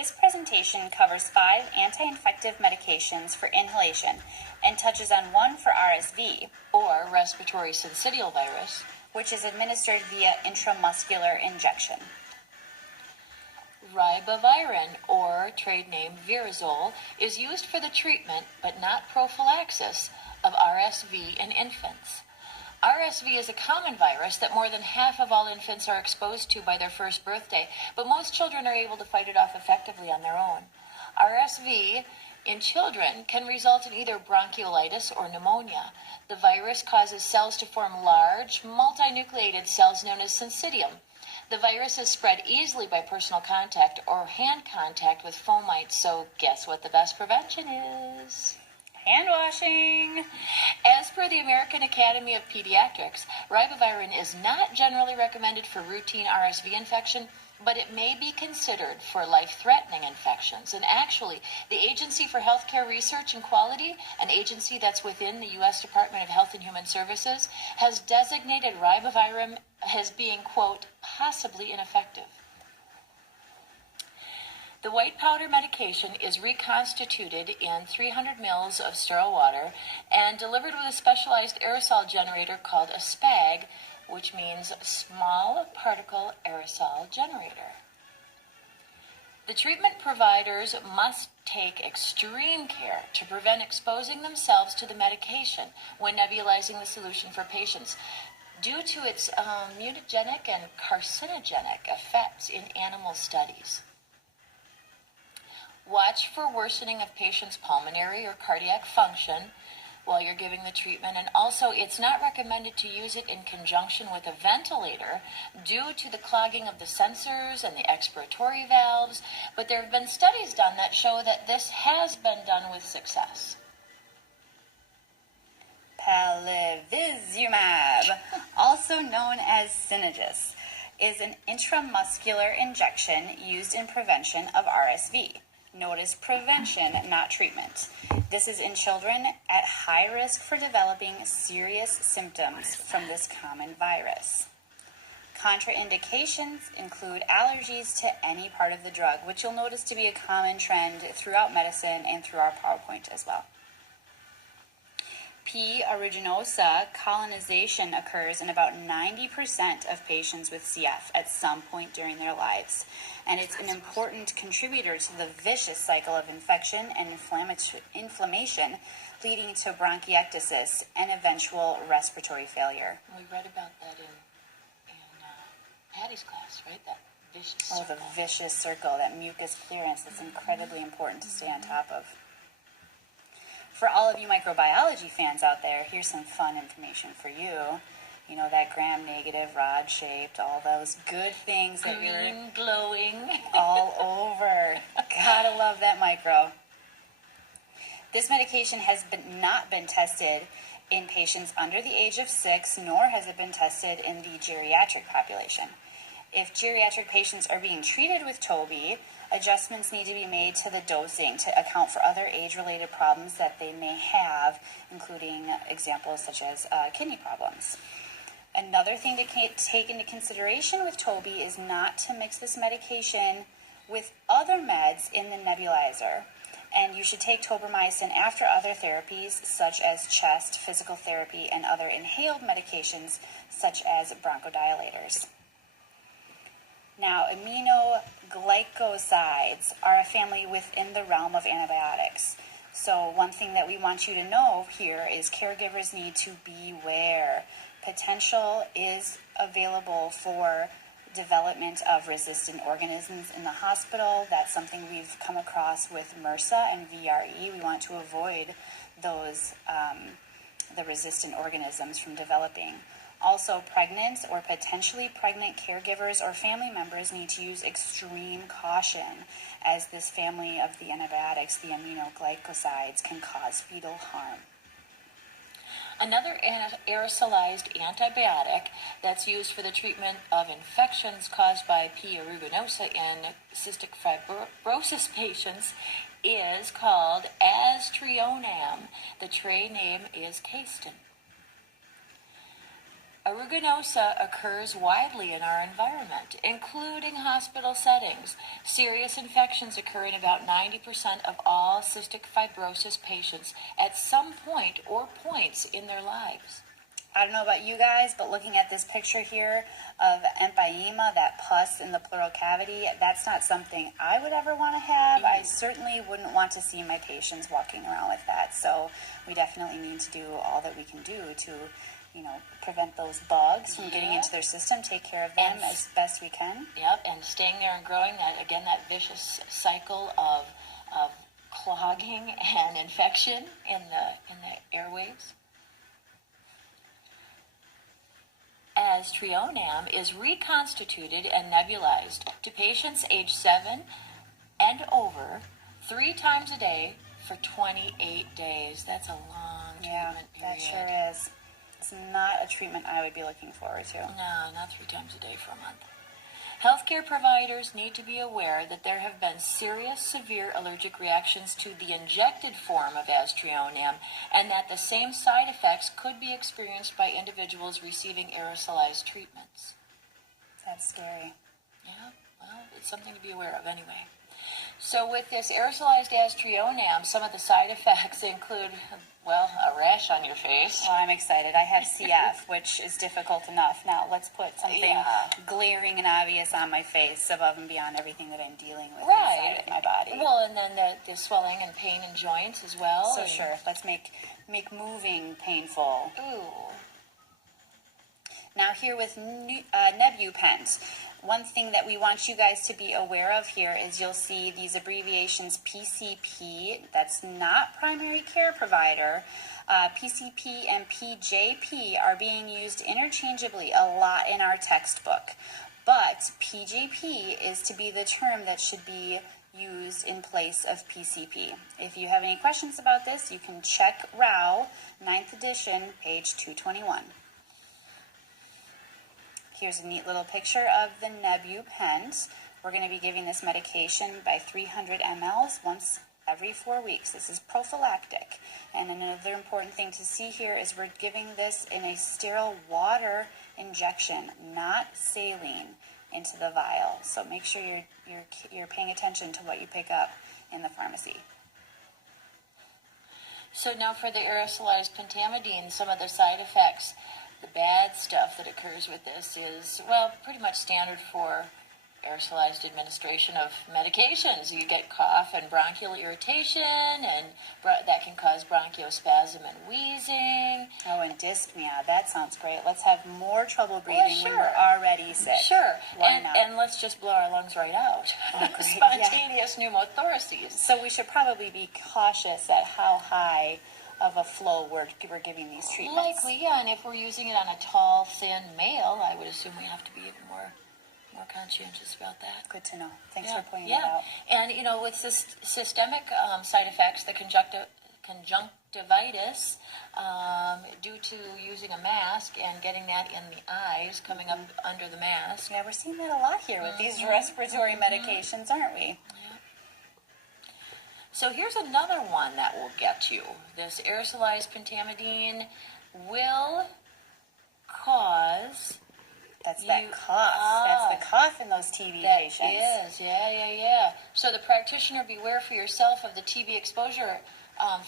This presentation covers 5 anti-infective medications for inhalation and touches on one for RSV, or respiratory syncytial virus, which is administered via intramuscular injection. Ribavirin, or trade name Virazole, is used for the treatment, but not prophylaxis, of RSV in infants. RSV is a common virus that more than half of all infants are exposed to by their first birthday, but most children are able to fight it off effectively on their own. RSV in children can result in either bronchiolitis or pneumonia. The virus causes cells to form large, multinucleated cells known as syncytium. The virus is spread easily by personal contact or hand contact with fomites, so guess what the best prevention is? Hand washing. As per the American Academy of Pediatrics, ribavirin is not generally recommended for routine RSV infection, but it may be considered for life-threatening infections. And actually, the Agency for Healthcare Research and Quality, an agency that's within the U.S. Department of Health and Human Services, has designated ribavirin as being, quote, possibly ineffective. The white powder medication is reconstituted in 300 mils of sterile water and delivered with a specialized aerosol generator called a SPAG, which means small particle aerosol generator. The treatment providers must take extreme care to prevent exposing themselves to the medication when nebulizing the solution for patients due to its mutagenic and carcinogenic effects in animal studies. Watch for worsening of patients' pulmonary or cardiac function while you're giving the treatment, and also it's not recommended to use it in conjunction with a ventilator due to the clogging of the sensors and the expiratory valves, but there have been studies done that show that this has been done with success. Palivizumab, also known as Synagis, is an intramuscular injection used in prevention of RSV. Notice prevention, not treatment. This is in children at high risk for developing serious symptoms from this common virus. Contraindications include allergies to any part of the drug, which you'll notice to be a common trend throughout medicine and through our PowerPoint as well. P. aeruginosa colonization occurs in about 90% of patients with CF at some point during their lives, and it's an important contributor to the vicious cycle of infection and inflammation, leading to bronchiectasis and eventual respiratory failure. We read about that in Patty's class, right? That vicious circle. Oh, the vicious circle, that mucus clearance that's incredibly important to stay on top of. For all of you microbiology fans out there, here's some fun information for you. You know, that gram-negative, rod-shaped, all those good things that green, glowing, all over. Gotta love that micro. This medication has not been tested in patients under the age of 6, nor has it been tested in the geriatric population. If geriatric patients are being treated with Toby, adjustments need to be made to the dosing to account for other age-related problems that they may have, including examples such as kidney problems. Another thing to take into consideration with Toby is not to mix this medication with other meds in the nebulizer. And you should take tobramycin after other therapies such as chest, physical therapy, and other inhaled medications such as bronchodilators. Now, aminoglycosides are a family within the realm of antibiotics. So one thing that we want you to know here is caregivers need to beware. Potential is available for development of resistant organisms in the hospital. That's something we've come across with MRSA and VRE. We want to avoid those, the resistant organisms from developing. Also, pregnant or potentially pregnant caregivers or family members need to use extreme caution, as this family of the antibiotics, the aminoglycosides, can cause fetal harm. Another aerosolized antibiotic that's used for the treatment of infections caused by P. aeruginosa in cystic fibrosis patients is called aztreonam. The trade name is Caistin. Aeruginosa occurs widely in our environment, including hospital settings. Serious infections occur in about 90% of all cystic fibrosis patients at some point or points in their lives. I don't know about you guys, but looking at this picture here of empyema, that pus in the pleural cavity, that's not something I would ever want to have. I certainly wouldn't want to see my patients walking around with that. So we definitely need to do all that we can do to, prevent those bugs from getting into their system, take care of them as best we can. Yep, and staying there and growing that vicious cycle of clogging and infection in the airwaves. Aztreonam is reconstituted and nebulized to patients age 7 and over 3 times a day for 28 days. That's a long treatment period. That sure is. It's not a treatment I would be looking forward to. No, not 3 times a day for a month. Healthcare providers need to be aware that there have been serious, severe allergic reactions to the injected form of aztreonam, and that the same side effects could be experienced by individuals receiving aerosolized treatments. That's scary. Yeah, well, it's something to be aware of anyway. So with this aerosolized aztreonam, some of the side effects include, a rash on your face. Well, I'm excited. I have CF, which is difficult enough. Now, let's put something glaring and obvious on my face above and beyond everything that I'm dealing with inside of my body. Well, and then the swelling and pain in joints as well. So sure, let's make moving painful. Ooh. Now here with NebuPens, one thing that we want you guys to be aware of here is you'll see these abbreviations PCP, that's not primary care provider. PCP and PJP are being used interchangeably a lot in our textbook. But PJP is to be the term that should be used in place of PCP. If you have any questions about this, you can check Rao, 9th edition, page 221. Here's a neat little picture of the NebuPens. We're going to be giving this medication by 300 mLs once every 4 weeks. This is prophylactic. And another important thing to see here is we're giving this in a sterile water injection, not saline into the vial. So make sure you're paying attention to what you pick up in the pharmacy. So now for the aerosolized pentamidine, some of the side effects. The bad stuff that occurs with this is, pretty much standard for aerosolized administration of medications. You get cough and bronchial irritation, and that can cause bronchospasm and wheezing. Oh, and dyspnea. That sounds great. Let's have more trouble breathing when we're already sick. Sure. Why not? And let's just blow our lungs right out. Oh, Spontaneous pneumothoraces. So we should probably be cautious at how high of a flow we're giving these treatments. Likely, yeah, and if we're using it on a tall, thin male, I would assume we have to be even more conscientious about that. Good to know. Thanks for pointing that out. And, with systemic side effects, the conjunctivitis, due to using a mask and getting that in the eyes, coming up under the mask. Yeah, we're seeing that a lot here with these respiratory medications, aren't we? So here's another one that will get you. This aerosolized pentamidine will cause... That's that cough. That's the cough in those TB patients. That is, yeah. So the practitioner, beware for yourself of the TB exposure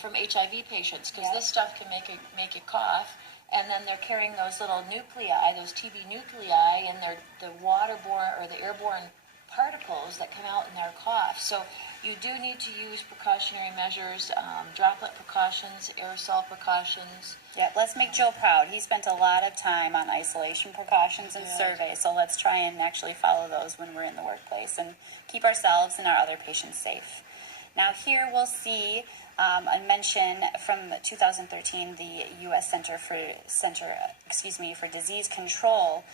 from HIV patients, because this stuff can make you cough. And then they're carrying those little nuclei, those TB nuclei, and they're the waterborne or the airborne particles that come out in their cough. So you do need to use precautionary measures, droplet precautions, aerosol precautions. Yeah, let's make Joe proud. He spent a lot of time on isolation precautions and surveys, so let's try and actually follow those when we're in the workplace and keep ourselves and our other patients safe. Now here we'll see a mention from 2013, the U.S. Center for Disease Control.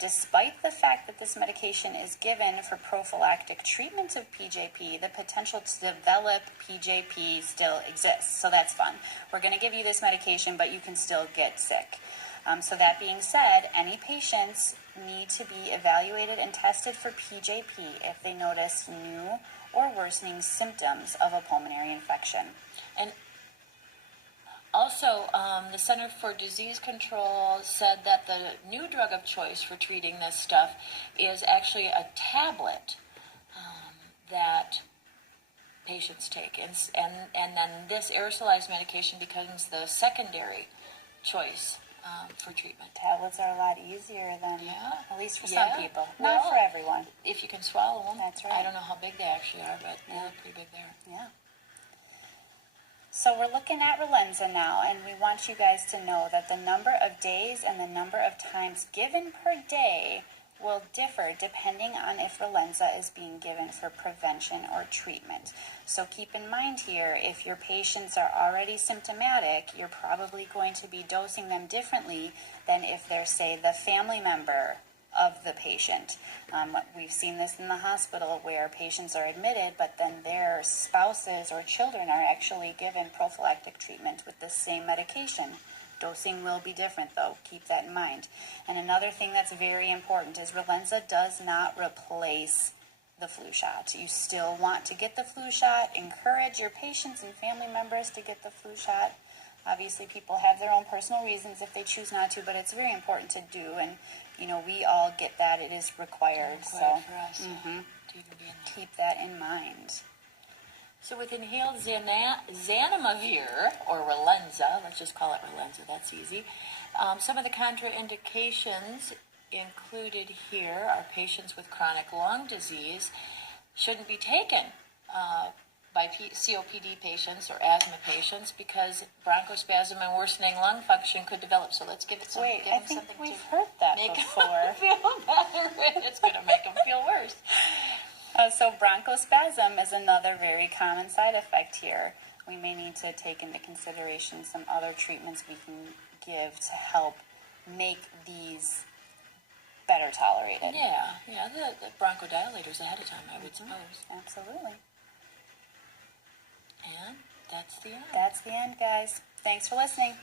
Despite the fact that this medication is given for prophylactic treatment of PJP, the potential to develop PJP still exists. So that's fun. We're going to give you this medication, but you can still get sick. So that being said, any patients need to be evaluated and tested for PJP if they notice new or worsening symptoms of a pulmonary infection. And Also, the Center for Disease Control said that the new drug of choice for treating this stuff is actually a tablet that patients take, and then this aerosolized medication becomes the secondary choice for treatment. Tablets are a lot easier than, at least for some people. Well, Not for everyone. If you can swallow them. That's right. I don't know how big they actually are, but they look pretty big there. Yeah. So we're looking at Relenza now, and we want you guys to know that the number of days and the number of times given per day will differ depending on if Relenza is being given for prevention or treatment. So keep in mind here, if your patients are already symptomatic, you're probably going to be dosing them differently than if they're, say, the family member of the patient. We've seen this in the hospital where patients are admitted, but then their spouses or children are actually given prophylactic treatment with the same medication. Dosing will be different, though. Keep that in mind. And another thing that's very important is Relenza does not replace the flu shot. You still want to get the flu shot. Encourage your patients and family members to get the flu shot. Obviously, people have their own personal reasons if they choose not to, but it's very important to do. And, you know, we all get that. It is required. For us to even be in there. Keep that in mind. So with inhaled zanamivir, or Relenza, let's just call it Relenza, that's easy. Some of the contraindications included here are patients with chronic lung disease shouldn't be taken by COPD patients or asthma patients because bronchospasm and worsening lung function could develop. So let's give it some. Wait, give I them think something we've to heard that make before. them feel better. It's going to make them feel worse. So bronchospasm is another very common side effect here. We may need to take into consideration some other treatments we can give to help make these better tolerated. Yeah, the bronchodilators ahead of time, I would suppose. Absolutely. And that's the end. That's the end, guys. Thanks for listening.